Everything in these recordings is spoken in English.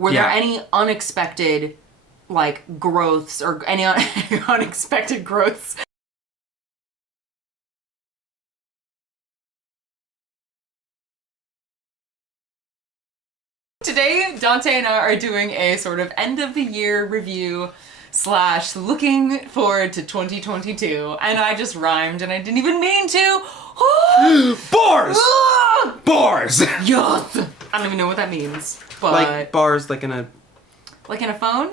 Were there any unexpected, like, growths or any unexpected growths? Today, Donte and I are doing a sort of end of the year review / looking forward to 2022, and I just rhymed and I didn't even mean to. Bars! Bars! Yes! I don't even know what that means, but... Like bars, like in a... Like in a phone?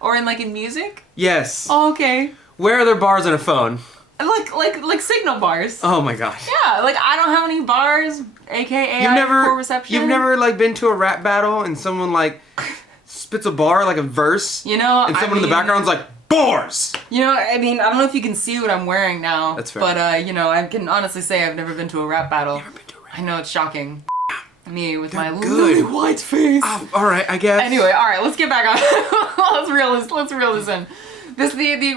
Or in music? Yes. Oh, okay. Where are there bars in a phone? Like signal bars. Oh my gosh. Yeah, I don't have any bars, aka I have poor reception. You've never been to a rap battle and someone spits a bar, a verse? You know, and someone in the background's like, bars! You know, I don't know if you can see what I'm wearing now. That's fair. But, I can honestly say I've never been to a rap battle. Never been to a rap I know, it's shocking. Me with They're my good. lily white face. Oh, alright, I guess. Anyway, alright, let's get back on. let's reel this in.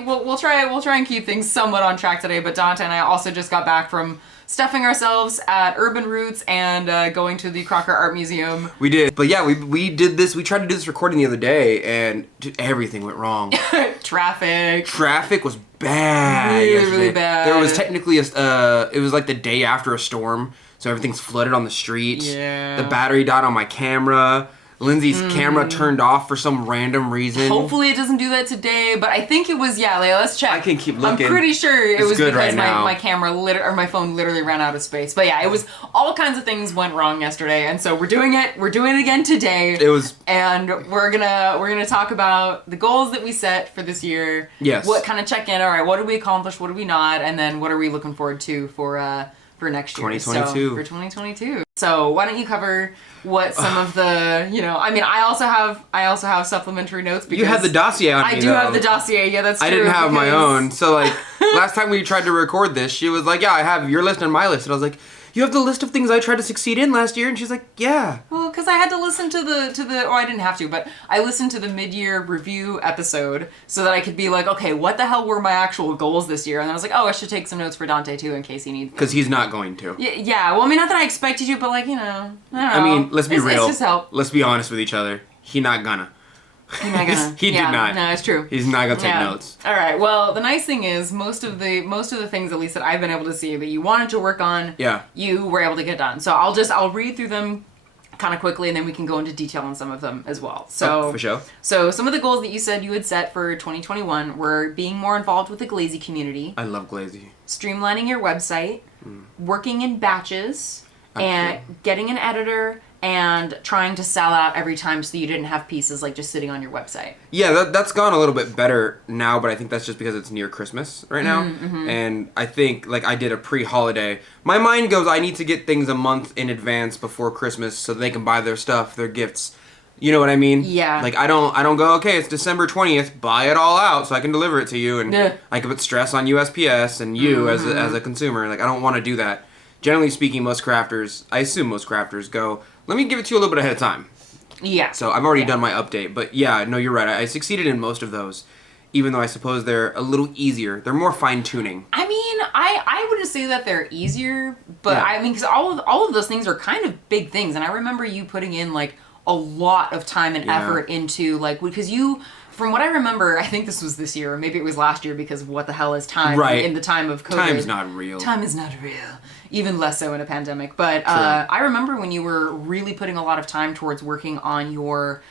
We'll try and keep things somewhat on track today, but Donte and I also just got back from stuffing ourselves at Urban Roots and going to the Crocker Art Museum. We did. But yeah, we did this. We tried to do this recording the other day, and everything went wrong. Traffic was bad. Really bad. There was technically it was like the day after a storm, so everything's flooded on the street. Yeah. The battery died on my camera. Lindsay's camera turned off for some random reason. Hopefully it doesn't do that today, but I think it was, let's check. I can keep looking. I'm pretty sure it was good because right my camera my phone literally ran out of space. But yeah, it was all kinds of things went wrong yesterday, and so we're doing it again today. And we're gonna talk about the goals that we set for this year. Yes. What kind of check in, alright, what did we accomplish, what did we not, and then what are we looking forward to for next year. 2022. So, for 2022. So why don't you cover what some of the, I also have supplementary notes because you had the dossier on me. I do have the dossier. Yeah, that's true. I didn't have my own. So last time we tried to record this, she was like, "Yeah, I have your list and my list." And I was like, "You have the list of things I tried to succeed in last year?" And she's like, "Yeah." Well, because I had to listen to the I didn't have to, but I listened to the mid-year review episode so that I could be like, okay, what the hell were my actual goals this year? And I was like, oh, I should take some notes for Donte too in case he needs. Because he's not going to. Yeah. Well, not that I expect you to, but I don't know. I mean, let's be real. It's just help. Let's be honest with each other. He not gonna. He did not. No, it's true. He's not gonna take notes. All right. Well, the nice thing is most of the things, at least that I've been able to see that you wanted to work on, you were able to get done. So I'll read through them kind of quickly, and then we can go into detail on some of them as well. So for sure. So some of the goals that you said you had set for 2021 were being more involved with the Glazy community. I love Glazy. Streamlining your website, working in batches, and getting an editor. And trying to sell out every time so you didn't have pieces just sitting on your website. Yeah, that's gone a little bit better now, but I think that's just because it's near Christmas right now. Mm-hmm. And I think, I did a pre-holiday. My mind goes, I need to get things a month in advance before Christmas so they can buy their stuff, their gifts. You know what I mean? Yeah. I don't go, okay, it's December 20th, buy it all out so I can deliver it to you. And I can put stress on USPS and you as a consumer. I don't want to do that. Generally speaking, I assume most crafters go, let me give it to you a little bit ahead of time. Yeah. So I've already done my update. But yeah, no, you're right. I succeeded in most of those, even though I suppose they're a little easier. They're more fine-tuning. I wouldn't say that they're easier, but because all of those things are kind of big things. And I remember you putting in, a lot of time and effort into, because you... From what I remember, I think this was this year, or maybe it was last year, because what the hell is time in the time of COVID? Time's not real. Time is not real. Even less so in a pandemic. But I remember when you were really putting a lot of time towards working on your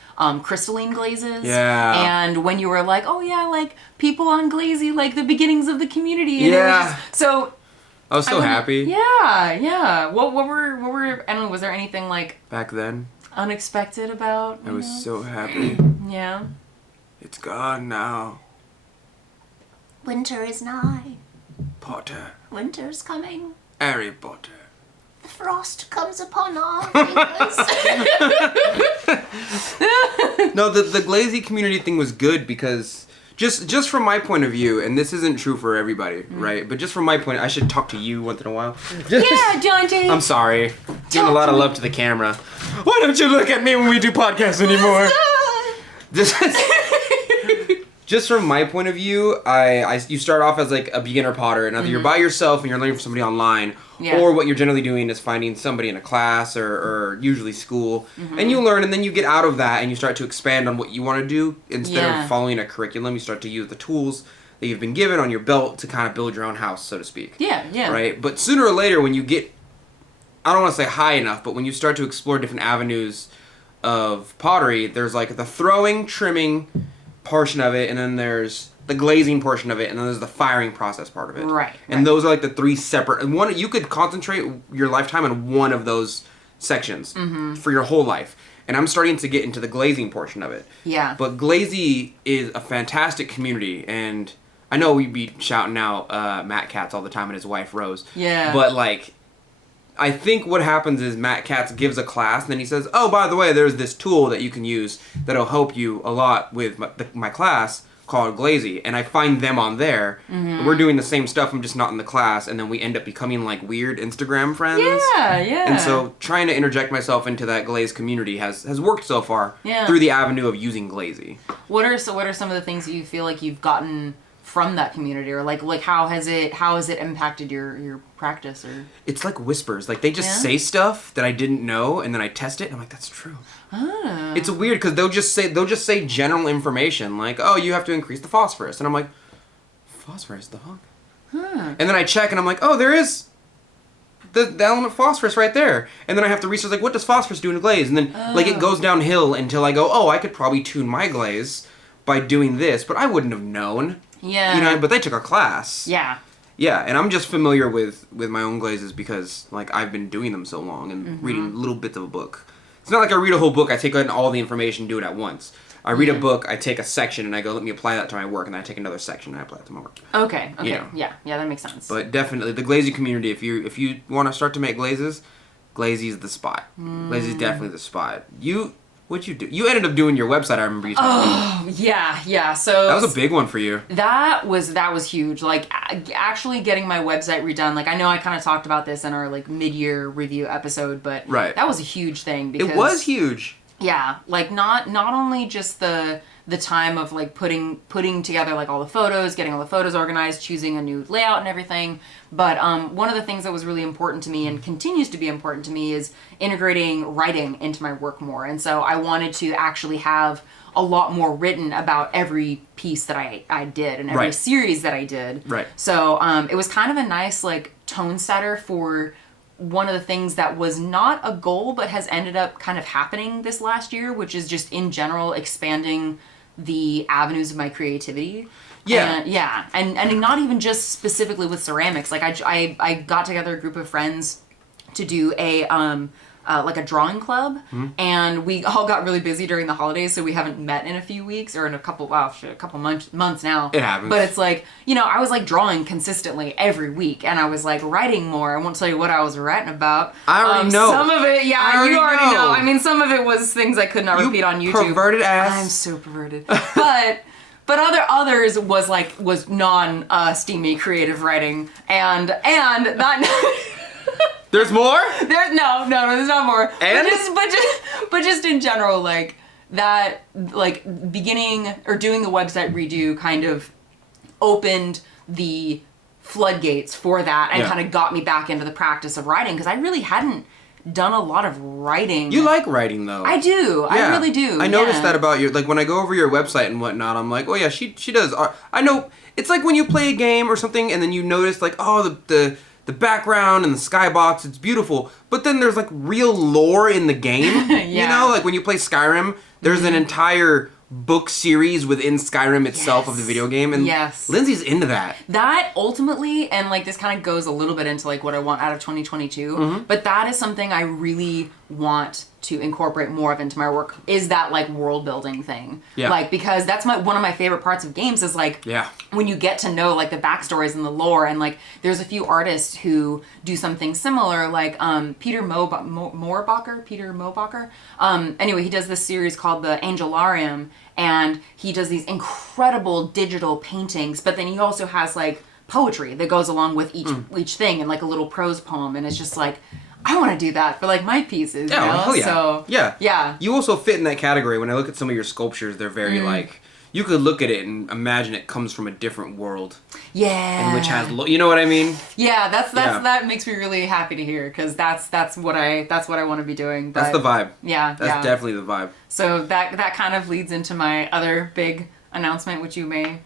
crystalline glazes. Yeah. And when you were like, oh yeah, people on Glazy, the beginnings of the community. And yeah. I was so happy. Yeah. What were, I don't know, was there anything back then? Unexpected about? I was so happy. Yeah. It's gone now. Winter is nigh. Potter. Winter's coming. Harry Potter. The frost comes upon our fingers. No, the Glazy community thing was good because just from my point of view, and this isn't true for everybody, right? But just from my point, I should talk to you once in a while. Yeah, Donte. I'm sorry. Giving a lot of love to the camera. Why don't you look at me when we do podcasts anymore? just from my point of view, you start off as like a beginner potter, and either you're by yourself and you're learning from somebody online, or what you're generally doing is finding somebody in a class or usually school, and you learn, and then you get out of that and you start to expand on what you want to do instead of following a curriculum. You start to use the tools that you've been given on your belt to kind of build your own house, so to speak. Yeah. Right? But sooner or later, when you get, I don't want to say high enough, but when you start to explore different avenues of pottery, there's like the throwing, trimming portion of it, and then there's the glazing portion of it, and then there's the firing process part of it. Right. And those are like the three separate, and one, you could concentrate your lifetime on one of those sections for your whole life. And I'm starting to get into the glazing portion of it. Yeah. But Glazy is a fantastic community, and I know we be shouting out Matt Katz all the time and his wife Rose. Yeah. But like, I think what happens is Matt Katz gives a class, and then he says, "Oh, by the way, there's this tool that you can use that'll help you a lot with my class called Glazy," and I find them on there. We're doing the same stuff. I'm just not in the class, and then we end up becoming like weird Instagram friends. Yeah. And so trying to interject myself into that Glaze community has worked so far through the avenue of using Glazy. What are some of the things that you feel like you've gotten from that community, or like how has it impacted your practice? Or it's like whispers, like they just say stuff that I didn't know, and then I test it and I'm like, that's true. It's weird because they'll just say general information like, oh, you have to increase the phosphorus, and I'm like, phosphorus, the fuck? And then I check and I'm like, oh, there is the element phosphorus right there, and then I have to research like, what does phosphorus do in a glaze, and then like it goes downhill until I go, oh, I could probably tune my glaze by doing this, but I wouldn't have known. Yeah. You know, but they took a class. Yeah. Yeah, and I'm just familiar with my own glazes because like I've been doing them so long and reading little bits of a book. It's not like I read a whole book, I take in all the information, do it at once. I read a book, I take a section, and I go, let me apply that to my work, and then I take another section and I apply it to my work. Okay. You know. Yeah, that makes sense. But definitely, the Glazy community, if you want to start to make glazes, Glazy's the spot. Glazy's definitely the spot. What'd you do? You ended up doing your website, I remember you talking about. Yeah. So that was a big one for you. That was huge. Like, actually getting my website redone. Like, I know I kind of talked about this in our like mid-year review episode, but that was a huge thing because it was huge. Yeah, like not only just the time of like putting together like all the photos, getting all the photos organized, choosing a new layout and everything, but one of the things that was really important to me and continues to be important to me is integrating writing into my work more. And so I wanted to actually have a lot more written about every piece that I did and every series that I did. Right. So it was kind of a nice like tone setter for one of the things that was not a goal but has ended up kind of happening this last year, which is just in general expanding the avenues of my creativity. And not even just specifically with ceramics. Like I got together a group of friends to do a like a drawing club, and we all got really busy during the holidays, so we haven't met in a few weeks or in a couple months now. It happens. But it's like, you know, I was like drawing consistently every week, and I was like writing more. I won't tell you what I was writing about. I already know. Some of it, you already know. I mean, some of it was things I could not repeat on YouTube. Perverted ass. I'm so perverted. But others was non steamy creative writing, and that. There's more? There's no, there's not more. And? But just in general, like that, like beginning or doing the website redo kind of opened the floodgates for that and kind of got me back into the practice of writing, because I really hadn't done a lot of writing. You like writing though. I do. Yeah. I really do. I noticed that about you. Like when I go over your website and whatnot, I'm like, oh yeah, she does. I know. It's like when you play a game or something and then you notice like, oh, the background and the skybox, it's beautiful. But then there's like real lore in the game. You know, like when you play Skyrim, there's an entire book series within Skyrim itself of the video game, and Lindsay's into that. That ultimately, and like this kind of goes a little bit into like what I want out of 2022, but that is something I really want to incorporate more of into my work, is that like world building thing. Like, because that's one of my favorite parts of games is like when you get to know like the backstories and the lore, and like there's a few artists who do something similar, like Peter Moorbacher. Anyway, he does this series called the Angelarium, and he does these incredible digital paintings, but then he also has like poetry that goes along with each thing, and like a little prose poem, and it's just like, I want to do that for like my pieces, you know? Hell yeah. So yeah. You also fit in that category. When I look at some of your sculptures, they're very like, you could look at it and imagine it comes from a different world. Yeah. And which has, you know what I mean? Yeah, that makes me really happy to hear, because that's what I want to be doing. That's the vibe. Yeah, that's definitely the vibe. So that kind of leads into my other big announcement, which you may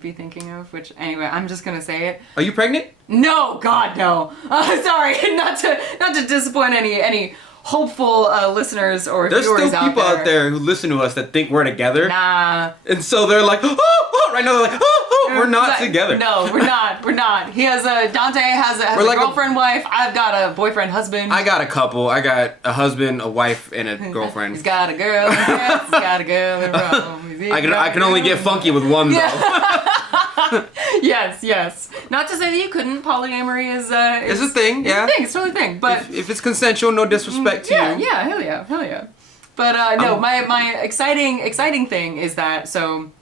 be thinking of. Which anyway, I'm just gonna say it. Are you pregnant? No, God, no. Sorry, not to disappoint any hopeful listeners or There's viewers still people out there who listen to us that think we're together. Nah. And so they're like, oh, right now they're like, oh, we're not together. No, we're not. He has Donte has a like girlfriend, wife. I've got a boyfriend, husband. I got a couple. I got a husband, a wife, and a girlfriend. He's got a girl in France. He's got a girl in Rome. I can only get funky with one, though. Yes. Not to say that you couldn't. Polyamory is it's a thing, yeah. It's a thing. It's totally a thing. But if it's consensual, no disrespect to you. Yeah, hell yeah. But no, my exciting thing is that, so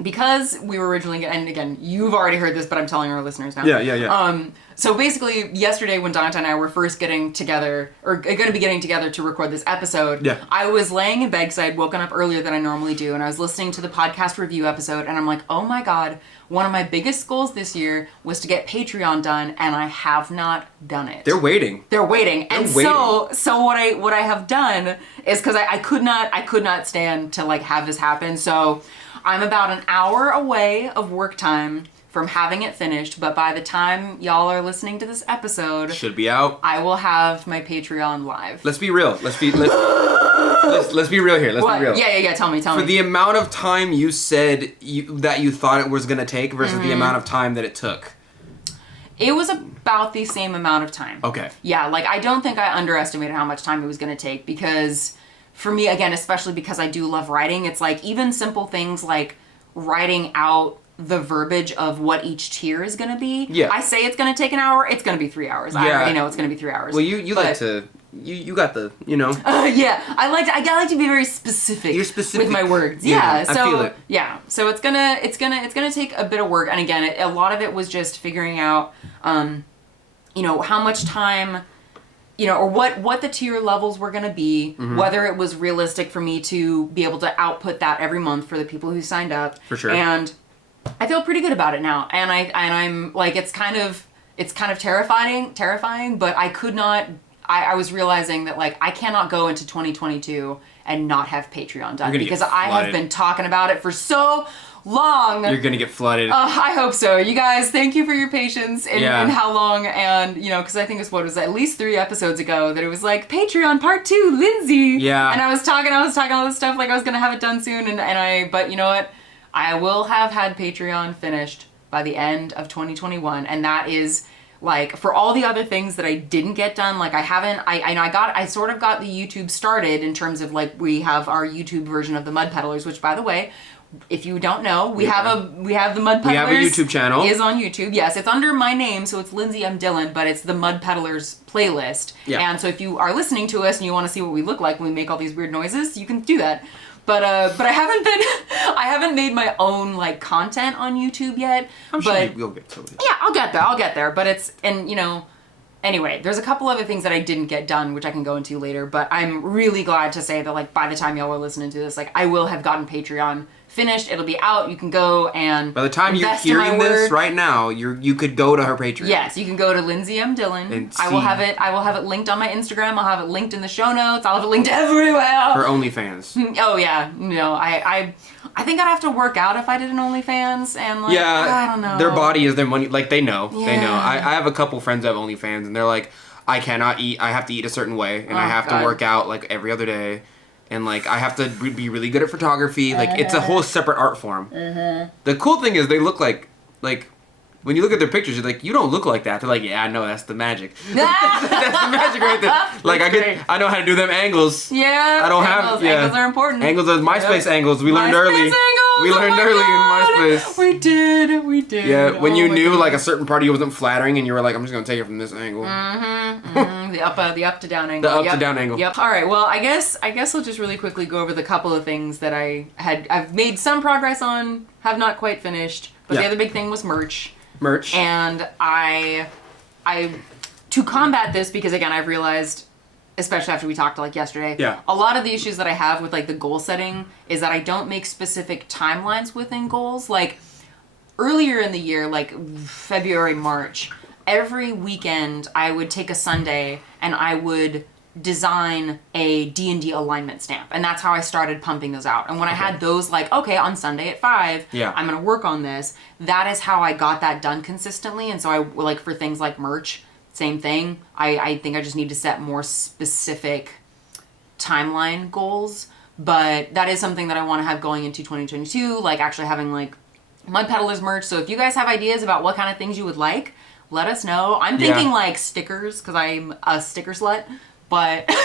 because we were originally, and again, you've already heard this, but I'm telling our listeners now. Yeah. So basically, yesterday when Donte and I were first getting together, or going to be getting together to record this episode, I was laying in bed because I had woken up earlier than I normally do, and I was listening to the podcast review episode, and I'm like, oh my God, one of my biggest goals this year was to get Patreon done, and I have not done it. They're waiting. And so what I have done is, because I could not stand to like have this happen, so I'm about an hour away of work time from having it finished, but by the time y'all are listening to this episode, should be out, I will have my Patreon live. Let's be real. Let's be real here. Let's be real. Yeah. Tell me. For the amount of time you said that you thought it was gonna take versus the amount of time that it took. It was about the same amount of time. Okay. Yeah, like I don't think I underestimated how much time it was gonna take, because for me, again, especially because I do love writing, it's like even simple things like writing out the verbiage of what each tier is going to be. Yeah. I say it's going to take an hour, it's going to be 3 hours. Yeah. I already know it's going to be 3 hours. Well, you got the, yeah, I like to be very specific. You're specific with my words. Yeah, so I feel it. Yeah, so it's gonna take a bit of work, and again, a lot of it was just figuring out, how much time, or what the tier levels were gonna be, whether it was realistic for me to be able to output that every month for the people who signed up. For sure. And I feel pretty good about it now, and I'm like, it's kind of terrifying, but I could not. I was realizing that like I cannot go into 2022 and not have Patreon done, because I have been talking about it for so long. You're gonna get flooded. I hope so. You guys, thank you for your patience in how long, and because I think it was at least 3 episodes ago that it was like Patreon part 2, Lindsay. Yeah. And I was talking all this stuff like I was gonna have it done soon, but you know what? I will have had Patreon finished by the end of 2021, and that is like for all the other things that I didn't get done. Like I sort of got the YouTube started in terms of like we have our YouTube version of the Mud Peddlers, which by the way, if you don't know, we have the Mud Peddlers. We have a YouTube channel. Is on YouTube. Yes, it's under my name, so it's Lindsey M Dillon, but it's the Mud Peddlers playlist. Yeah. And so if you are listening to us and you want to see what we look like when we make all these weird noises, you can do that. But I haven't made my own like content on YouTube yet. I'm sure you'll get to it. Yeah, I'll get there. But anyway, there's a couple other things that I didn't get done, which I can go into later. But I'm really glad to say that like by the time y'all are listening to this, like I will have gotten Patreon finished. It'll be out. You can go and by the time you're hearing this right now, you could go to her Patreon. Yes, you can go to Lindsey M Dillon. And I will have it linked on my Instagram. I'll have it linked in the show notes. I'll have it linked everywhere. Her OnlyFans. Oh yeah, no, I think I'd have to work out if I did an OnlyFans, and like I don't know. Their body is their money. Like they know. Yeah. They know. I have a couple friends that have OnlyFans, and they're like, I cannot eat. I have to eat a certain way, and I have to work out like every other day. And, like, I have to be really good at photography. Like, it's a whole separate art form. The cool thing is they look like, when you look at their pictures, you're like, you don't look like that. They're like, yeah, I know, that's the magic. That's the magic right there. Like, I know how to do them angles. Yeah. I don't have, Angles are important. Angles are MySpace angles. We learned early. Angles. We learned early in MySpace. We did. Yeah, when you knew, like, a certain part of you wasn't flattering, and you were like, I'm just going to take it from this angle. The up to down angle. The up to down angle. Yep. All right. Well, I guess I'll just really quickly go over the couple of things that I've made some progress on, have not quite finished. But the other big thing was merch. And I to combat this, because again I've realized especially after we talked like yesterday. Yeah. A lot of the issues that I have with like the goal setting is that I don't make specific timelines within goals. Like earlier in the year, like February, March, every weekend I would take a Sunday and I would design a D&D alignment stamp, and that's how I started pumping those out. And when I had those, like, okay, on Sunday at 5, I'm gonna work on this, that is how I got that done consistently. And so I, like, for things like merch, same thing. I think I just need to set more specific timeline goals, but that is something that I want to have going into 2022, like actually having like my Peddlers merch. So if you guys have ideas about what kind of things you would like, let us know. I'm thinking like stickers, because I'm a sticker slut. But, if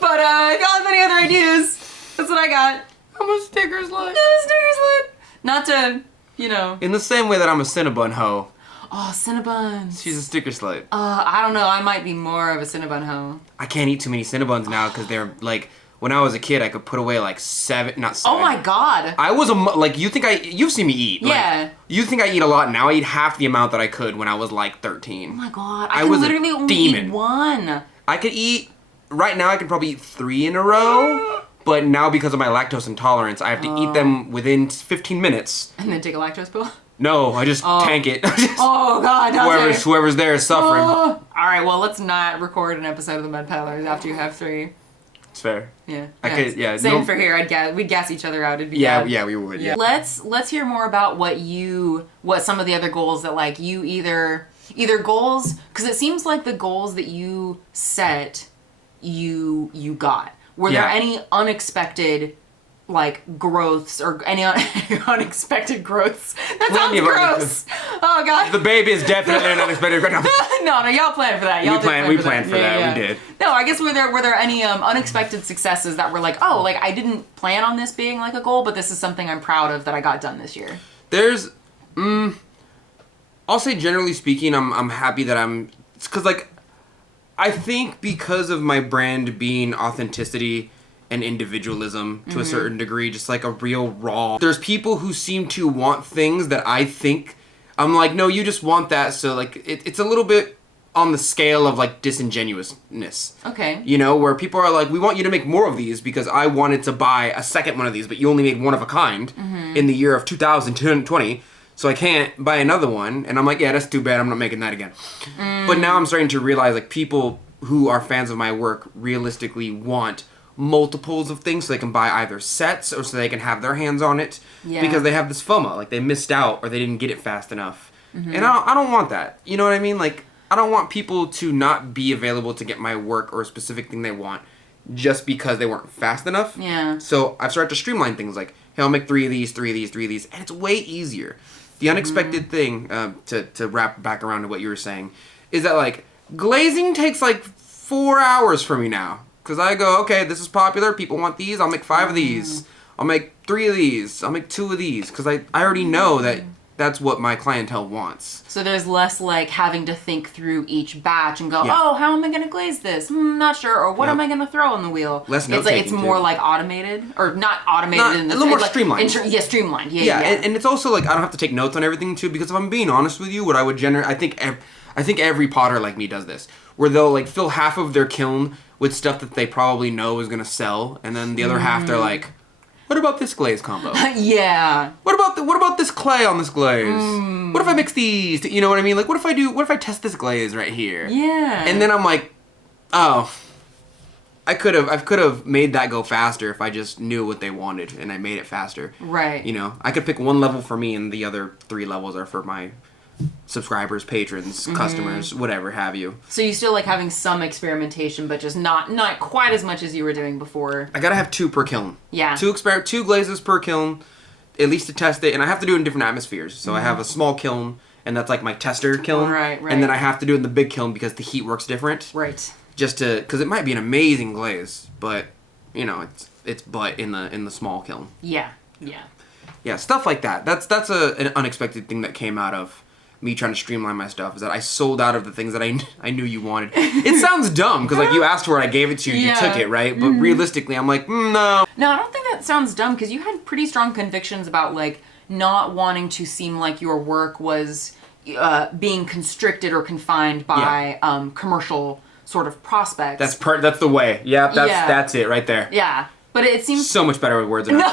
y'all have any other ideas, that's what I got. I'm a sticker slut. I'm a sticker slut. Not to, you know. In the same way that I'm a Cinnabon hoe. Oh, Cinnabons. She's a sticker slut. I don't know. I might be more of a Cinnabon hoe. I can't eat too many Cinnabons now because they're like, when I was a kid, I could put away like 7, not 7. Oh my God. I was like, you've seen me eat. Yeah. Like, you think I eat a lot now? I eat half the amount that I could when I was like 13. Oh my God. I can was literally a only demon. eat one. I could eat, right now I could probably eat 3 in a row, but now because of my lactose intolerance, I have to eat them within 15 minutes. And then take a lactose pill? No, I just tank it. Oh God, whoever's there is suffering. All right, well, let's not record an episode of the Med Peddlers after you have 3. It's fair. Yeah. Same Same for here. We'd gas each other out. It'd be bad. Yeah, we would. Yeah. Let's hear more about what some of the other goals that like you either goals, because it seems like the goals that you set you got. Were there any unexpected like growths or any unexpected growths? That sounds gross. Oh God. The baby is definitely an unexpected growth. No, y'all planned for that. We planned for that. We did. No, I guess were there any unexpected successes that were like, oh, like I didn't plan on this being like a goal, but this is something I'm proud of that I got done this year? There's, I'll say generally speaking, I'm happy that because like, I think because of my brand being authenticity and individualism to a certain degree, just like a real raw. There's people who seem to want things that I think, I'm like, no, you just want that. So like, it's a little bit on the scale of like disingenuousness. Okay. You know, where people are like, we want you to make more of these because I wanted to buy a second one of these, but you only made one of a kind in the year of 2020. So I can't buy another one. And I'm like, yeah, that's too bad. I'm not making that again. But now I'm starting to realize like people who are fans of my work realistically want multiples of things so they can buy either sets or so they can have their hands on it because they have this FOMO, like they missed out or they didn't get it fast enough. And I don't want that. You know what I mean? Like, I don't want people to not be available to get my work or a specific thing they want just because they weren't fast enough. Yeah. So I've started to streamline things like, hey, I'll make 3 of these, 3 of these, 3 of these, and it's way easier. The unexpected thing, to wrap back around to what you were saying, is that like glazing takes like 4 hours for me now. Because I go, okay, this is popular, people want these, I'll make 5 of these. I'll make 3 of these, I'll make 2 of these. Because I already know that that's what my clientele wants. So there's less like having to think through each batch and go, oh, how am I going to glaze this? Not sure. Or what am I going to throw on the wheel? Less note-taking, it's more like automated, or not automated in the a little more like, streamlined. Streamlined. Yeah. And it's also like I don't have to take notes on everything too, because if I'm being honest with you, what I would generate, I think every potter like me does this, where they'll like fill half of their kiln with stuff that they probably know is gonna sell, and then the other half they're like, what about this glaze combo? Yeah. What about this clay on this glaze? What if I mix these? You know what I mean? Like, what if I test this glaze right here? Yeah. And then I'm like, oh, I could have made that go faster if I just knew what they wanted and I made it faster. Right. You know, I could pick one level for me and the other 3 levels are for my subscribers, patrons, customers, whatever have you. So you still like having some experimentation, but just not quite as much as you were doing before. I gotta have 2 per kiln. Yeah. 2 glazes per kiln, at least to test it, and I have to do it in different atmospheres. So I have a small kiln, and that's like my tester kiln. Right. And then I have to do it in the big kiln because the heat works different. Right. Because it might be an amazing glaze, but you know it's in the small kiln. Yeah. Yeah, stuff like that. That's an unexpected thing that came out of me trying to streamline my stuff, is that I sold out of the things that I knew you wanted. It sounds dumb, because like you asked for it, I gave it to you, you took it, right? But realistically, I'm like, no. No, I don't think that sounds dumb, because you had pretty strong convictions about like not wanting to seem like your work was being constricted or confined by commercial sort of prospects. That's the way. Yeah, that's it right there. Yeah. But it seems so much better with words than No.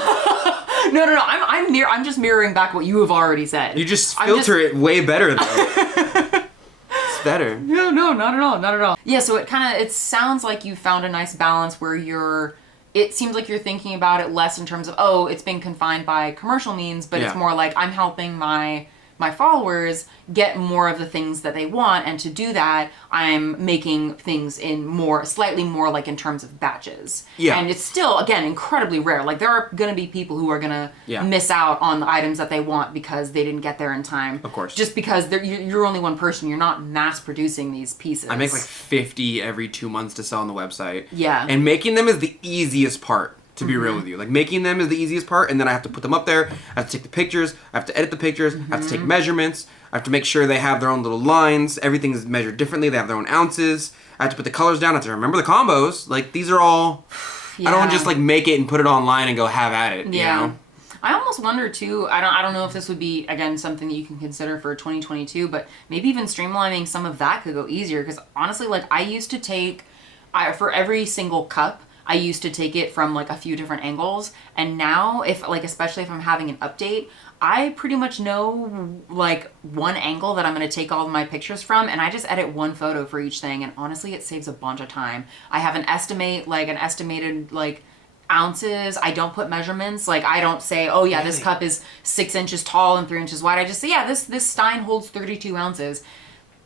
I'm just mirroring back what you have already said. You just filter it way better though. It's better. No, not at all. Yeah, so it sounds like you found a nice balance where it seems like you're thinking about it less in terms of, oh, it's being confined by commercial means, but it's more like I'm helping my followers get more of the things that they want, and to do that, I'm making things in slightly more like in terms of batches. Yeah. And it's still, again, incredibly rare. Like, there are going to be people who are going to miss out on the items that they want because they didn't get there in time. Of course. Just because you're only one person. You're not mass producing these pieces. I make like 50 every 2 months to sell on the website. Yeah. And making them is the easiest part. To be real with you. Like, making them is the easiest part, and then I have to put them up there, I have to take the pictures, I have to edit the pictures, I have to take measurements, I have to make sure they have their own little lines, everything is measured differently, they have their own ounces, I have to put the colors down, I have to remember the combos. Like, these are all... I don't want to just, like, make it and put it online and go have at it, you know? I almost wonder, too, I don't know if this would be, again, something that you can consider for 2022, but maybe even streamlining some of that could go easier, because honestly, like, I used to take... for every single cup, I used to take it from like a few different angles, and now especially if I'm having an update, I pretty much know like one angle that I'm going to take all of my pictures from, and I just edit one photo for each thing, and honestly it saves a bunch of time. I have an estimated like ounces. I don't put measurements. Like, I don't say, oh yeah, this cup is 6 inches tall and 3 inches wide. I just say, yeah, this stein holds 32 ounces.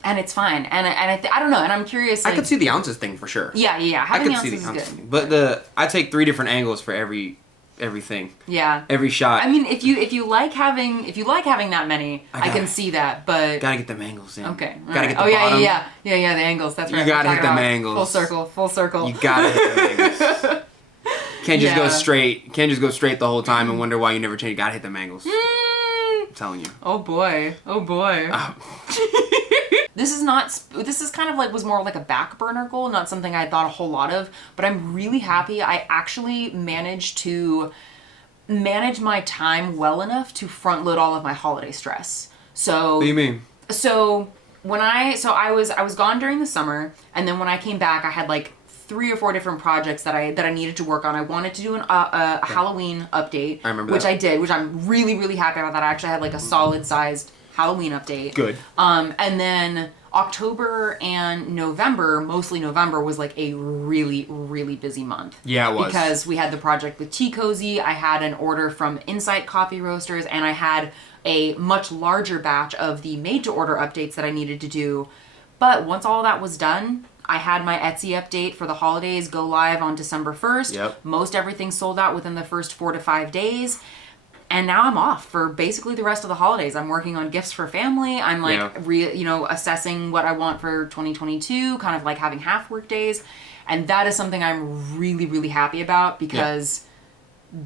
And it's fine, and I don't know, and I'm curious. Like, I could see the ounces thing for sure. Yeah. Having the ounces is good. Thing. But I take 3 different angles for everything. Yeah. Every shot. I mean, if you like having that many, I can see that. But gotta get them angles in. Okay. Gotta get the bottom. Yeah. The angles. That's right. You gotta hit them angles. Full circle. You gotta hit them angles. Can't just go straight. Can't just go straight the whole time and wonder why you never change. You gotta hit them angles. I'm telling you. Oh boy. This is kind of like was more like a back burner goal, not something I thought a whole lot of, but I'm really happy I actually managed to manage my time well enough to front load all of my holiday stress. So what do you mean? So I was gone during the summer, and then when I came back, I had like 3 or 4 different projects that I needed to work on. I wanted to do a Halloween update, I remember which that. I did, which I'm really, really happy about that. I actually had like a solid sized Halloween update. Good. And then October and November, mostly November, was like a really, really busy month. Yeah, it was. Because we had the project with Tea Cozy, I had an order from Insight Coffee Roasters, and I had a much larger batch of the made-to-order updates that I needed to do. But once all that was done, I had my Etsy update for the holidays go live on December 1st. Yep. Most everything sold out within the first 4 to 5 days. And now I'm off for basically the rest of the holidays. I'm working on gifts for family. I'm like, assessing what I want for 2022, kind of like having half work days. And that is something I'm really, really happy about because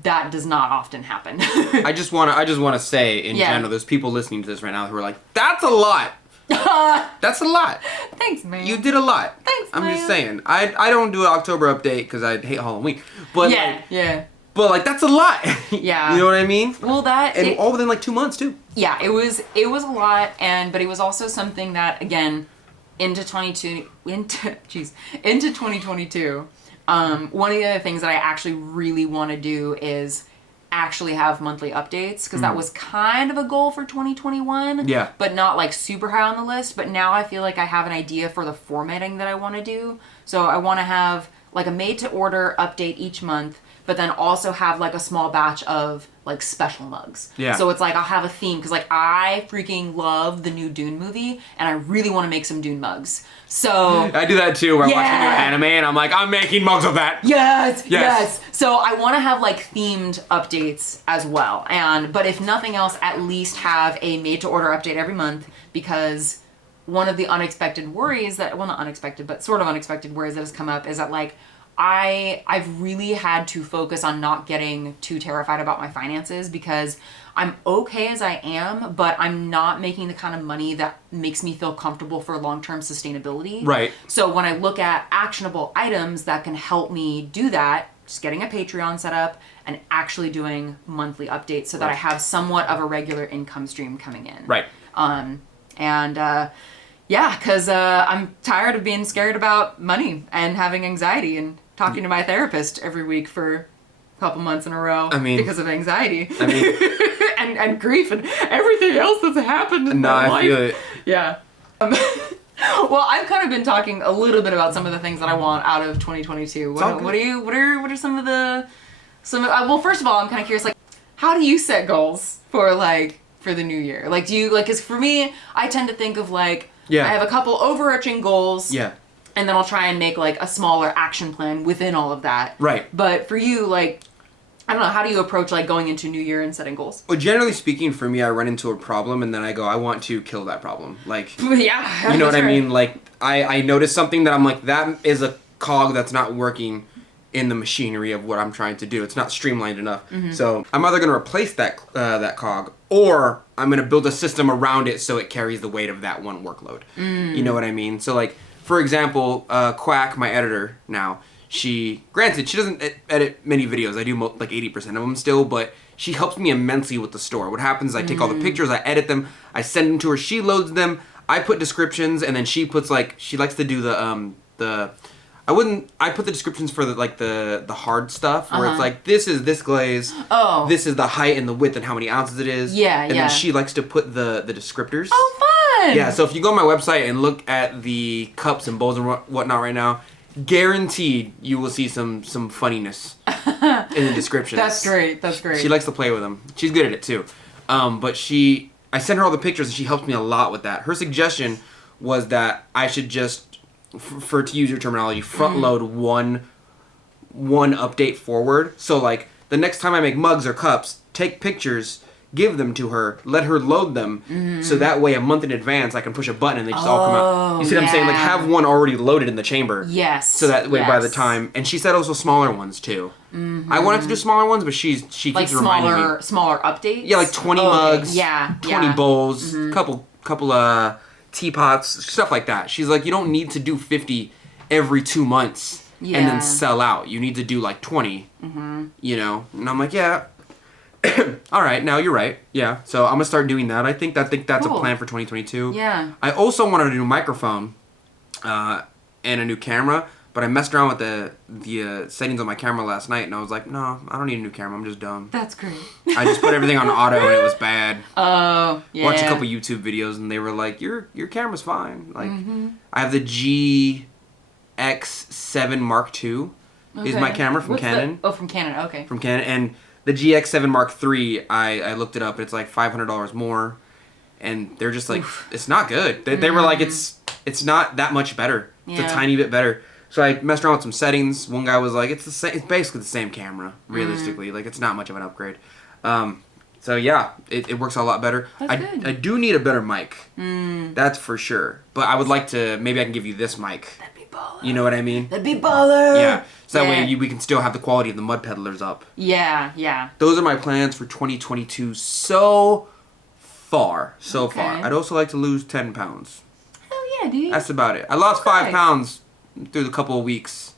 that does not often happen. I just want to say in general, there's people listening to this right now who are like, that's a lot. That's a lot. Thanks, man. You did a lot. Thanks, man. I'm just saying. I don't do an October update because I hate Halloween. But But like that's a lot. Yeah. You know what I mean? Well, all within like 2 months too. Yeah, it was a lot, but it was also something that again into 2022. One of the other things that I actually really want to do is actually have monthly updates because that was kind of a goal for 2021. Yeah. But not like super high on the list. But now I feel like I have an idea for the formatting that I want to do. So I want to have like a made to order update each month, but then also have like a small batch of like special mugs. Yeah. So it's like I'll have a theme because like I freaking love the new Dune movie and I really want to make some Dune mugs. So I do that too. Where I'm watching new anime and I'm like, I'm making mugs of that. Yes. So I want to have like themed updates as well. But if nothing else, at least have a made to order update every month because one of the unexpected worries that, well, not unexpected, but sort of unexpected worries that has come up is that like I've really had to focus on not getting too terrified about my finances because I'm okay as I am, but I'm not making the kind of money that makes me feel comfortable for long-term sustainability. Right. So when I look at actionable items that can help me do that, just getting a Patreon set up and actually doing monthly updates so that I have somewhat of a regular income stream coming in. Right. Yeah, because I'm tired of being scared about money and having anxiety and talking to my therapist every week for a couple months in a row because of anxiety. and grief and everything else that's happened in my life. I feel it. Yeah. Well, I've kind of been talking a little bit about some of the things that I want out of 2022. What are some of the well, first of all, I'm kind of curious, like, how do you set goals for the new year? Like, do you, like, because for me, I tend to think of, like, I have a couple overarching goals. Yeah. And then I'll try and make, like, a smaller action plan within all of that. Right. But for you, like, I don't know, how do you approach, like, going into New Year and setting goals? Well, generally speaking, for me, I run into a problem and then I go, I want to kill that problem. Like, yeah. you know what I mean? Like, I notice something that I'm like, that is a cog that's not working in the machinery of what I'm trying to do. It's not streamlined enough. Mm-hmm. So I'm either going to replace that cog, or I'm going to build a system around it so it carries the weight of that one workload. You know what I mean? So, like, for example, Quack, my editor now, she doesn't edit many videos. I do like 80% of them still, but she helps me immensely with the store. What happens is I take all the pictures, I edit them, I send them to her, she loads them, I put descriptions, and then she puts, like, she likes to do I put the descriptions for the hard stuff where it's like, this is this glaze, this is the height and the width and how many ounces it is. And then she likes to put the descriptors. Oh, fun! Yeah, so if you go on my website and look at the cups and bowls and whatnot right now, guaranteed you will see some funniness in the descriptions. That's great. She likes to play with them. She's good at it too. But I send her all the pictures and she helps me a lot with that. Her suggestion was that I should just, to use your terminology, front load one update forward. So, like, the next time I make mugs or cups, take pictures, give them to her, let her load them, so that way a month in advance I can push a button and they just all come out. You see what I'm saying? Like, have one already loaded in the chamber. Yes. So that way by the time, and she said also smaller ones too. I wanted to do smaller ones, but she keeps reminding me. Smaller updates? Yeah, like 20 mugs, 20 bowls, bowls, couple teapots, stuff like that. She's like, you don't need to do 50 every 2 months and then sell out. You need to do like 20, you know? And I'm like, yeah. All right, now you're right. Yeah, so I'm gonna start doing that. I think that's cool. A plan for 2022. Yeah. I also wanted a new microphone and a new camera, but I messed around with the settings on my camera last night, and I was like, no, I don't need a new camera. I'm just dumb. That's great. I just put everything on auto, and it was bad. Oh, yeah. Watched a couple YouTube videos, and they were like, your camera's fine. Like, I have the GX7 Mark II is my camera from Canon. From Canon. Okay. From Canon, and the GX7 Mark III, I looked it up, and it's like $500 more, and they're just like, it's not good. They were like, it's not that much better. It's a tiny bit better. So I messed around with some settings. One guy was like, it's basically the same camera, realistically. Like, it's not much of an upgrade. So yeah, it works a lot better. I do need a better mic. That's for sure. But I would like to, maybe I can give you this mic. That'd be baller. You know what I mean? That'd be baller. Yeah. So that way we can still have the quality of the Mud Peddlers up. Yeah, yeah. Those are my plans for 2022 so far. I'd also like to lose 10 pounds. Hell yeah, dude. That's about it. I lost 5 pounds through the couple of weeks.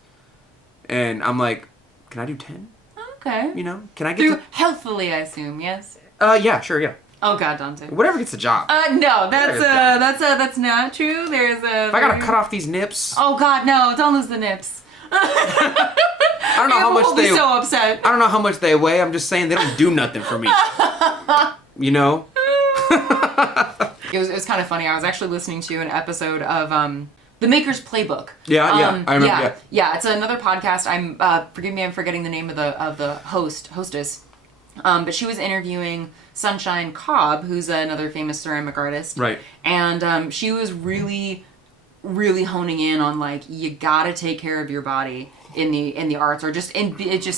And I'm like, can I do 10? Okay. You know? Can I get healthfully, I assume, yes? Yeah, sure, yeah. Oh God, Donte. Whatever gets the job. No, that's not true. There's a... If I gotta cut off these nips... Oh God, no, don't lose the nips. I don't know how much they... so upset. I don't know how much they weigh. I'm just saying they don't do nothing for me. You know? It was kind of funny. I was actually listening to an episode of The Maker's Playbook. Yeah, I remember. Yeah, it's another podcast. Forgive me, I'm forgetting the name of the hostess. But she was interviewing Sunshine Cobb, who's another famous ceramic artist. Right. And she was really, really honing in on, like, you gotta take care of your body in the arts, or just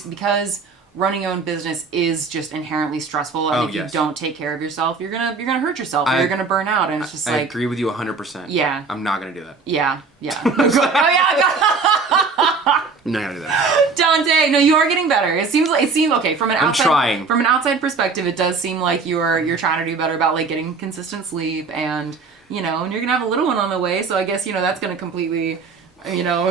because running your own business is just inherently stressful, and if you don't take care of yourself, you're gonna hurt yourself, or you're gonna burn out, and it's just I agree with you 100%. Yeah. I'm not gonna do that. Yeah. I'm not gonna do that. Donte, no, you are getting better. It seemed okay from an outside. I'm trying. From an outside perspective, it does seem like you're trying to do better about, like, getting consistent sleep, and and you're gonna have a little one on the way. So I guess that's gonna completely,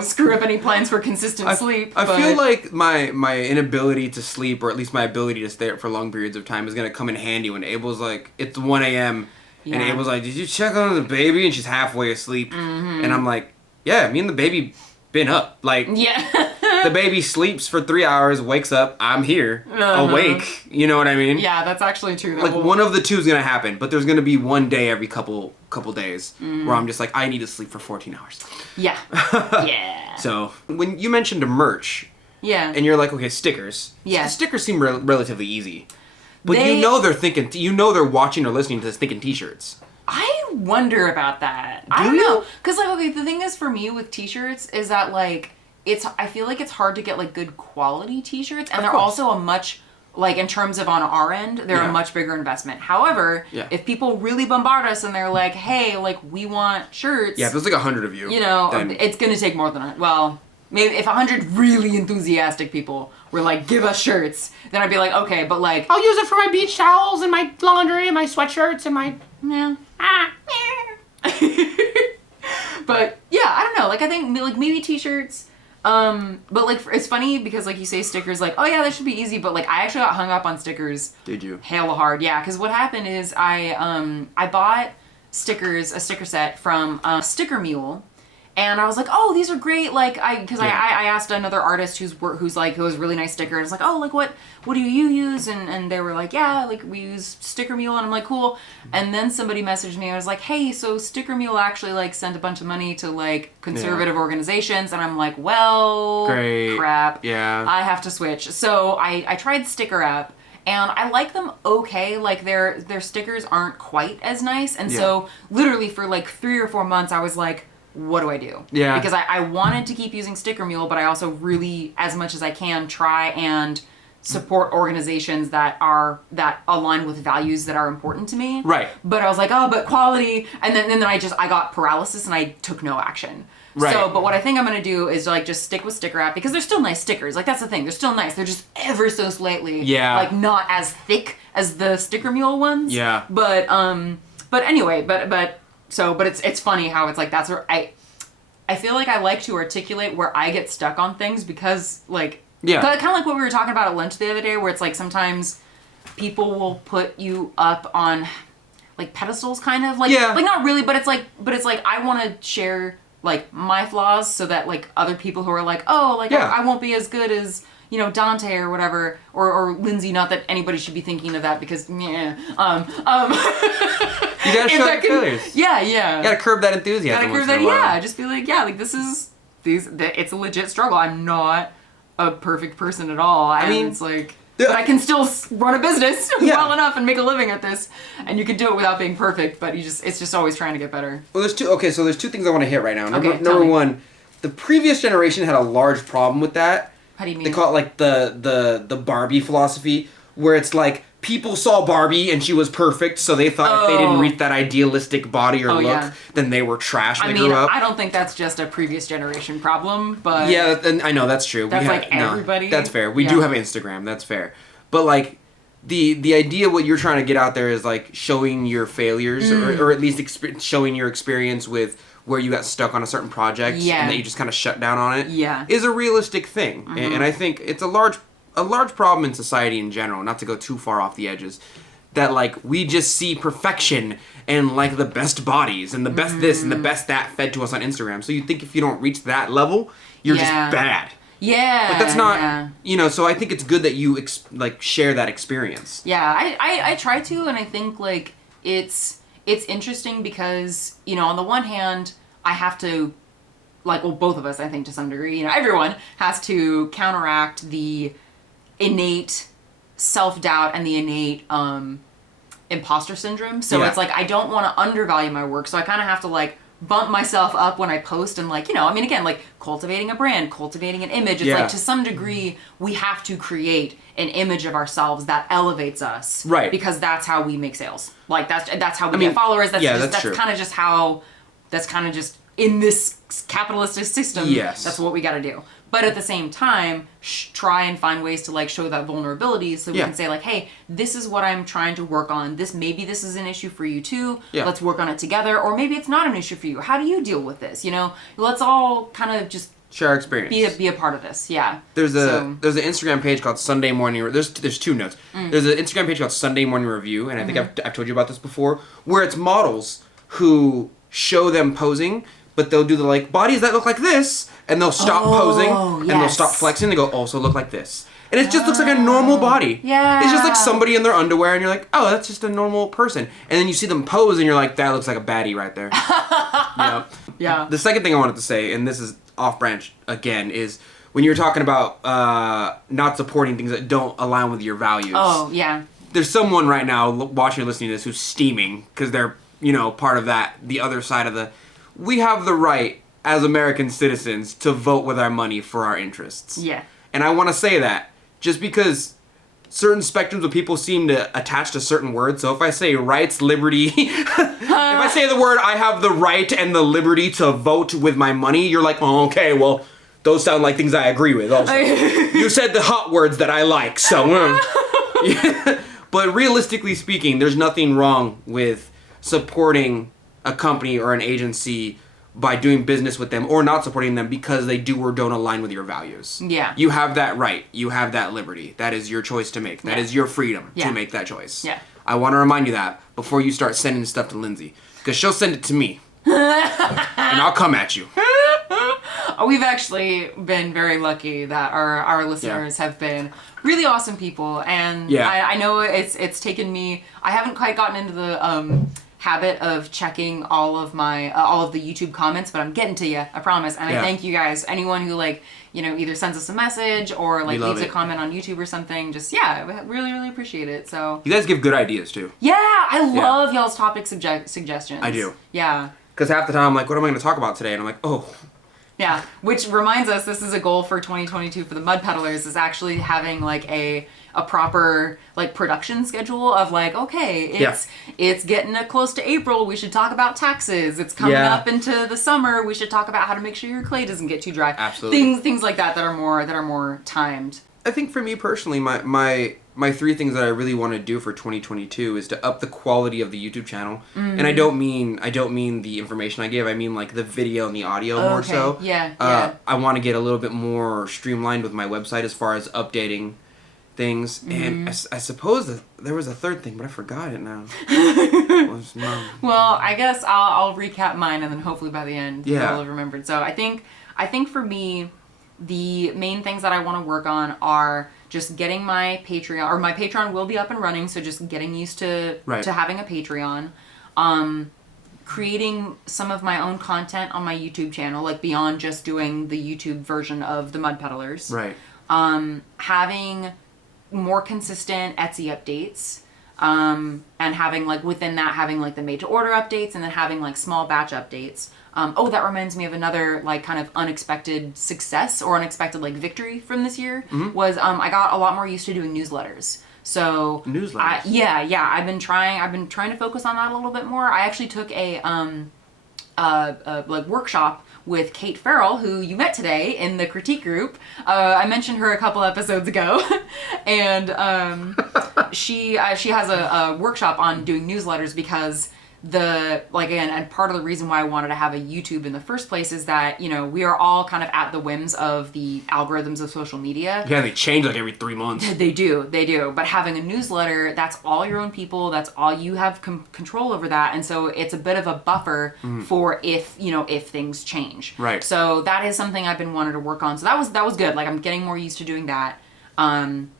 screw up any plans for consistent sleep. I feel like my inability to sleep, or at least my ability to stay up for long periods of time, is gonna come in handy when Abel's like, it's 1 a.m. And Yeah. Abel's like, did you check on the baby? And she's halfway asleep. Mm-hmm. And I'm like, yeah, me and the baby been up. Like, Yeah. the baby sleeps for 3 hours, wakes up, I'm here, awake. You know what I mean? Yeah, that's actually true. Like, one of the two is going to happen, but there's going to be one day every couple days where I'm just like, I need to sleep for 14 hours. Yeah. Yeah. So, when you mentioned a merch, Yeah. and you're like, okay, stickers. Yeah. Stickers seem relatively easy. But They- you know they're thinking, they're watching or listening to this thinking t-shirts. I wonder about that. I don't know. Because, like, okay, the thing is for me with t-shirts is that, like, I feel like it's hard to get, like, good quality t-shirts. And they're course. also a much, like, in terms of on our end, they're Yeah. a much bigger investment. However, Yeah. if people really bombard us and they're like, hey, like, we want shirts. Yeah, if there's like 100 of you. You know, then- it's going to take more than, well, maybe if 100 really enthusiastic people were like, give us shirts, then I'd be like, okay, but, like, I'll use it for my beach towels and my laundry and my sweatshirts and my... yeah. Ah. But yeah, I don't know. Like I think like maybe t-shirts. But like it's funny because like you say stickers, like oh yeah, that should be easy. But like I actually got hung up on stickers. Did you? Hella hard, yeah. Because what happened is I bought a sticker set from Sticker Mule. And I was like, oh, these are great. Like, I asked another artist who has a really nice sticker. And I was like, oh, like what do you use? And they were like, yeah, like we use Sticker Mule. And I'm like, cool. And then somebody messaged me. I was like, hey, so Sticker Mule actually like sent a bunch of money to like conservative organizations. And I'm like, well, Great. crap. Yeah. I have to switch. So I tried Sticker App. And I like them okay. Like their stickers aren't quite as nice. And so literally for like 3 or 4 months, I was like, what do I do? Yeah. Because I wanted to keep using Sticker Mule, but I also really, as much as I can, try and support organizations that align with values that are important to me. Right. But I was like, oh, but quality, and then I got paralysis and I took no action. Right. So, but what I think I'm gonna do is like just stick with Sticker App because they're still nice stickers. Like that's the thing, they're still nice. They're just ever so slightly, like not as thick as the Sticker Mule ones. Yeah. But anyway, but it's funny how it's like that's where I feel like I like to articulate where I get stuck on things because like kind of like what we were talking about at lunch the other day where it's like sometimes people will put you up on like pedestals kind of like like not really but it's like I want to share like my flaws so that like other people who are like oh like I won't be as good as you know, Donte or whatever, or Lindsey, not that anybody should be thinking of that because, yeah. You gotta show your failures. Yeah. You gotta curb that enthusiasm. Gotta curb that, yeah. Just be like, yeah, like it's a legit struggle. I'm not a perfect person at all. I mean, it's like, but I can still run a business well enough and make a living at this. And you can do it without being perfect, but it's just always trying to get better. Well, there's two things I want to hit right now. Number me. one, the previous generation had a large problem with that. How do you mean? They call it like the Barbie philosophy, where it's like people saw Barbie and she was perfect, so they thought if they didn't reach that idealistic body or look, then they were trash when they grew up. I don't think that's just a previous generation problem, but yeah, and I know that's true. That's everybody. That's fair. We do have Instagram. That's fair. But like the idea, what you're trying to get out there is like showing your failures, or at least showing your experience with where you got stuck on a certain project and that you just kind of shut down on it is a realistic thing. And I think it's a large problem in society in general, not to go too far off the edges, that like we just see perfection and like the best bodies and the best this and the best that fed to us on Instagram. So you think if you don't reach that level, you're just bad. Yeah. But that's not, you know, so I think it's good that you share that experience. Yeah, I try to, and I think like it's interesting because, you know, on the one hand, I have to, like, well, both of us, I think, to some degree, you know, everyone has to counteract the innate self-doubt and the innate imposter syndrome. So it's like, I don't want to undervalue my work, so I kind of have to, like, bump myself up when I post and, like, you know, I mean, again, like, cultivating a brand, cultivating an image. It's like, to some degree, we have to create an image of ourselves that elevates us. Right. Because that's how we make sales. Like, that's how we get followers. That's true. kind of just how... That's kind of just in this capitalistic system. Yes. That's what we got to do. But at the same time, try and find ways to like show that vulnerability so we can say like, hey, this is what I'm trying to work on. Maybe this is an issue for you too. Yeah. Let's work on it together. Or maybe it's not an issue for you. How do you deal with this? You know, let's all kind of just Share our experience. Be a part of this. Yeah. There's an Instagram page called Sunday Morning. There's two notes. There's an Instagram page called Sunday Morning Review, and I think I've told you about this before, where it's models who show them posing, but they'll do the like bodies that look like this, and they'll stop posing, and they'll stop flexing, and they go also look like this. And it just looks like a normal body. Yeah. It's just like somebody in their underwear, and you're like, oh, that's just a normal person. And then you see them pose, and you're like, that looks like a baddie right there. Yeah. The second thing I wanted to say, and this is off branch again, is when you're talking about not supporting things that don't align with your values. Oh, yeah. There's someone right now watching or listening to this who's steaming because they're, part of the other side of the... We have the right, as American citizens, to vote with our money for our interests. Yeah. And I want to say that just because certain spectrums of people seem to attach to certain words. So if I say rights, liberty, if I say the word, I have the right and the liberty to vote with my money, you're like, oh, okay, well, those sound like things I agree with also. You said the hot words that I like, so... Yeah. But realistically speaking, there's nothing wrong with supporting a company or an agency by doing business with them or not supporting them because they do or don't align with your values. Yeah. You have that right. You have that liberty. That is your choice to make. That is your freedom to make that choice. Yeah. I want to remind you that before you start sending stuff to Lindsay. Because she'll send it to me. And I'll come at you. We've actually been very lucky that our listeners have been really awesome people. And I know it's taken me... I haven't quite gotten into the... habit of checking all of the YouTube comments, but I'm getting to you, I promise. And I thank you guys. Anyone who either sends us a message or leaves a comment on YouTube or something, just I really, really appreciate it. So you guys give good ideas too. Yeah, I love y'all's topic suggestions. I do. Yeah. Because half the time I'm like, what am I going to talk about today? And I'm like, oh. Yeah, which reminds us, this is a goal for 2022 for the Mud Peddlers, is actually having a proper production schedule of okay, it's getting close to April, we should talk about taxes. It's coming up into the summer, we should talk about how to make sure your clay doesn't get too dry. Absolutely. Things like that are more timed. I think for me personally, my three things that I really want to do for 2022 is to up the quality of the YouTube channel. And I don't mean the information I give. I mean the video and the audio more so. Yeah. I want to get a little bit more streamlined with my website as far as updating things. And I suppose that there was a third thing, but I forgot it now. Well, I guess I'll recap mine, and then hopefully by the end you'll have remembered. So I think for me, the main things that I want to work on are just getting my Patreon, or my Patreon will be up and running, so just getting used to having a Patreon. Creating some of my own content on my YouTube channel, beyond just doing the YouTube version of the Mud Peddlers. Right. Having more consistent Etsy updates. And having within that, having the made to order updates, and then having small batch updates. That reminds me of another kind of unexpected success or unexpected victory from this year was I got a lot more used to doing newsletters. So newsletters. I've been trying to focus on that a little bit more. I actually took a workshop with Kate Farrell, who you met today in the critique group. I mentioned her a couple episodes ago, and she has a workshop on doing newsletters because and part of the reason why I wanted to have a YouTube in the first place is that we are all kind of at the whims of the algorithms of social media. Yeah, they change every 3 months. They do. But having a newsletter, that's all your own people. That's all you have control over that, and so it's a bit of a buffer for if things change. Right. So that is something I've been wanting to work on. So that was good. I'm getting more used to doing that. And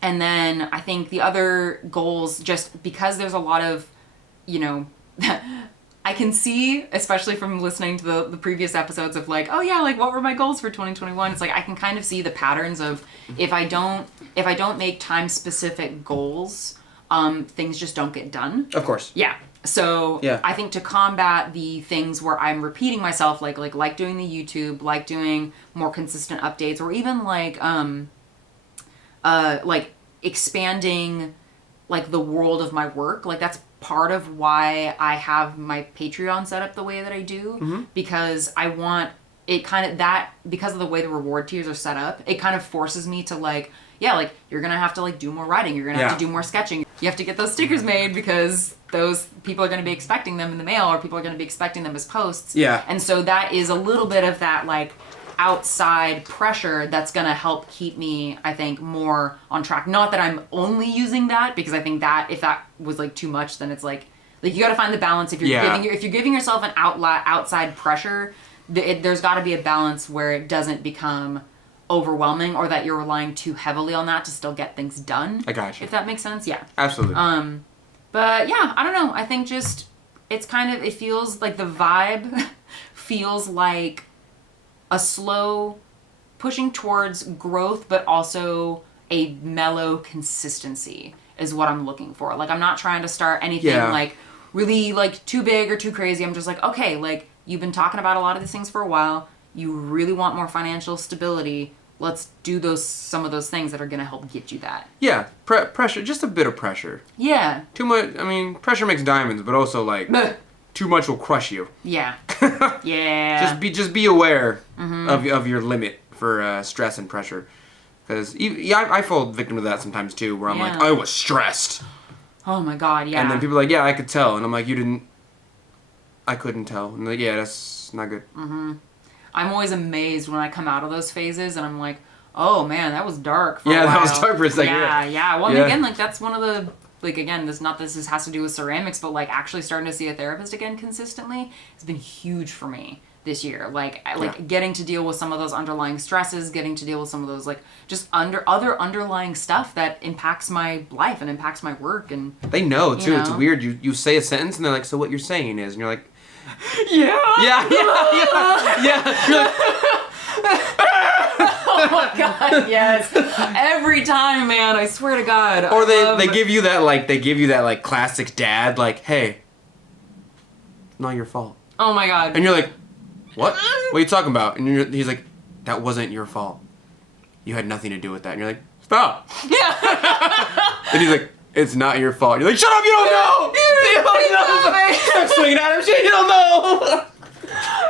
then I think the other goals, just because there's a lot of I can see, especially from listening to the previous episodes of what were my goals for 2021? It's I can kind of see the patterns of if I don't make time specific goals, things just don't get done. Of course. Yeah. So I think to combat the things where I'm repeating myself, like doing the YouTube, doing more consistent updates, or even expanding the world of my work, that's part of why I have my Patreon set up the way that I do, because I want it because of the way the reward tiers are set up, it kind of forces me to you're gonna have to do more writing, you're gonna have to do more sketching, you have to get those stickers made because those people are gonna be expecting them in the mail, or people are gonna be expecting them as posts. Yeah. And so that is a little bit of that outside pressure that's going to help keep me, I think, more on track. Not that I'm only using that, because I think that if that was like too much, then it's like you got to find the balance. If you're giving yourself an outside pressure, there's got to be a balance where it doesn't become overwhelming, or that you're relying too heavily on that to still get things done. I got you. If that makes sense, yeah. Absolutely. But yeah, I don't know. I think just it feels like the vibe feels like a slow pushing towards growth, but also a mellow consistency is what I'm looking for. Like, I'm not trying to start anything like really like too big or too crazy. I'm just like, okay, like you've been talking about a lot of these things for a while. You really want more financial stability. Let's do some of those things that are going to help get you that. Yeah, pressure, just a bit of pressure. Yeah. Too much, I mean, pressure makes diamonds, but also like too much will crush you. Yeah. Yeah. Just be aware of your limit for stress and pressure. Because I fall victim to that sometimes too, where I'm like, I was stressed. Oh my God, yeah. And then people are like, yeah, I could tell. And I'm like, I couldn't tell. And they're like, yeah, that's not good. Mm-hmm. I'm always amazed when I come out of those phases and I'm like, oh man, that was dark for a while. That was dark for a second. Yeah. Well, again, like that's one of the, like again, this has to do with ceramics, but like actually starting to see a therapist again consistently has been huge for me this year. Like getting to deal with some of those underlying stresses, getting to deal with some of those like just other underlying stuff that impacts my life and impacts my work. And they know too. It's weird. You say a sentence and they're like, so what you're saying is, and you're like, yeah. You're like, oh my God, yes. Every time, man, I swear to God. Or they give you that like classic dad, like, hey, not your fault. Oh my God. And you're like, what? What are you talking about? And he's like, that wasn't your fault. You had nothing to do with that. And you're like, stop. Yeah. And he's like, it's not your fault. You're like, shut up, you don't know! You don't know! Stop swinging at him, shit, you don't know!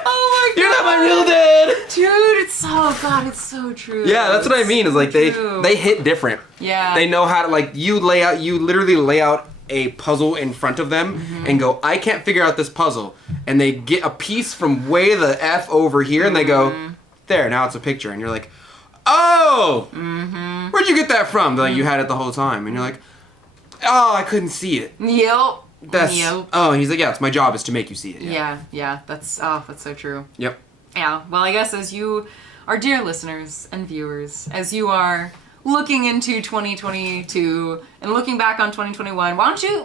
Oh my God. You're not my real dad! Dude, it's so true. Yeah, that's what I mean, is like they hit different. Yeah. They know how to, like, you literally lay out a puzzle in front of them and go, I can't figure out this puzzle. And they get a piece from way the F over here and they go, there, now it's a picture. And you're like, oh! Where'd you get that from? They're like, you had it the whole time. And you're like, oh, I couldn't see it. Yep. Oh, and he's like, yeah, it's my job is to make you see it. Yeah. That's so true. Yep. Yeah. Well, I guess as you, our dear listeners and viewers, as you are looking into 2022 and looking back on 2021, why don't you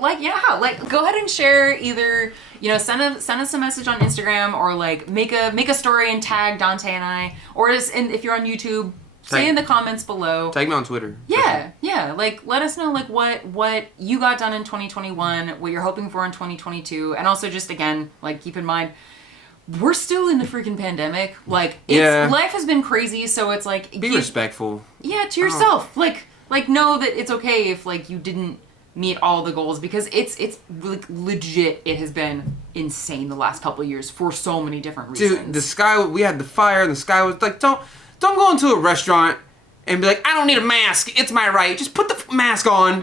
go ahead and share either, send us a message on Instagram, or like make a story and tag Donte and I, or if you're on YouTube, say in the comments below. Tag me on Twitter. Yeah. Like, let us know, like, what you got done in 2021, what you're hoping for in 2022. And also, just, again, like, keep in mind, we're still in the freaking pandemic. Like, life has been crazy, so it's like... Be respectful. Yeah, to yourself. Like, know that it's okay if, like, you didn't meet all the goals, because it's like, legit, it has been insane the last couple of years for so many different reasons. Dude, we had the fire, and the sky was like, Don't go into a restaurant and be like, I don't need a mask. It's my right. Just put the mask on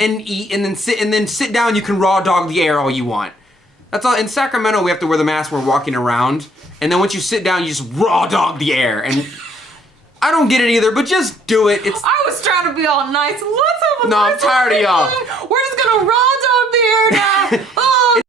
and eat, and then sit down. You can raw dog the air all you want. That's all. In Sacramento, we have to wear the mask when we're walking around, and then once you sit down, you just raw dog the air. And I don't get it either, but just do it. I was trying to be all nice. Let's have a No, I'm tired of y'all. We're just gonna raw dog the air now. Oh